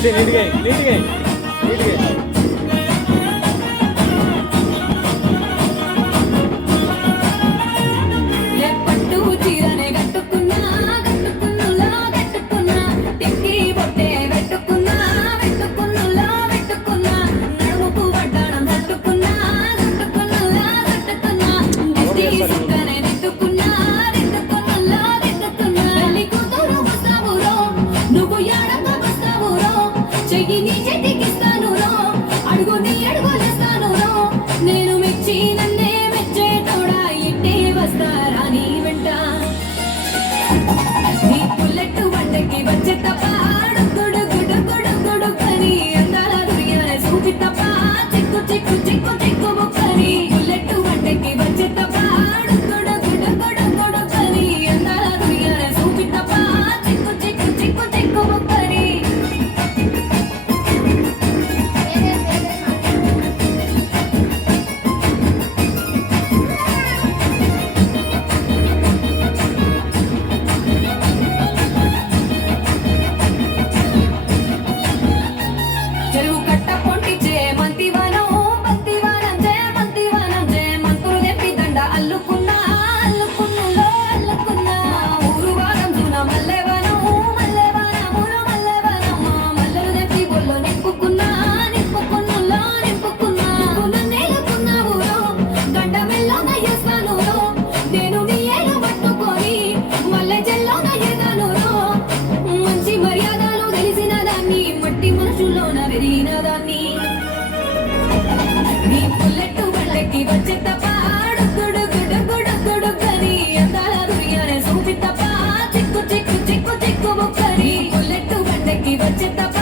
నీట్గా నీట్గా నీట్గా నేను మెచ్చి నన్నే మెచ్చే తోడా ఇట్టే వస్తారా నీ వెంట నీ బుల్లెట్ వంటకి వచ్చే తప్ప గుడు గుడు గుడు గుడు కని అందాల దుర్యాల చూపి తప్ప చిక్కు చిక్కు చిక్కు చిక్కు ముక్కని బుల్లెట్ వంటకి వచ్చే తప్ప గుడు గుడు గుడు గుడు కని అందాల దుర్యాల చూపి తప్ప చిక్కు చిక్కు చిక్కు చిక్కు ముక్కని చెరువు కట్ట పొంటిచే మంతివనం మంతివనం జయ మంతివనం జయ మంతులు తెప్పి దండ అల్లుకున్నా అల్లుకున్నులో అల్లుకున్నా ఊరు వారం దూన మల్లెవనం మల్లెవనములు మల్లెవనం మల్లెలు తెప్పి బొల్లో నింపుకున్నా నింపుకున్నులో నింపుకున్నా నన్నేలుకున్నావు గండ మెల్లోన చేస్తాను నేను నీ ఏలు పట్టుకొని మల్లె చెల్లోన ఎదాను మంచి మర్యాదలు తెలిసిన దాన్ని మట్టి మనుషుల్లోన వెరిగిన దాన్ని నీ బుల్లెట్ బండకి వచ్చే తప్ప గుడు గుడు గుడు గుడు కని అందాల దుర్యానే చూపి తప్ప చిక్కు చిక్కు చిక్కు చిక్కు ముక్కని బుల్లెట్ బండకి వచ్చే తప్ప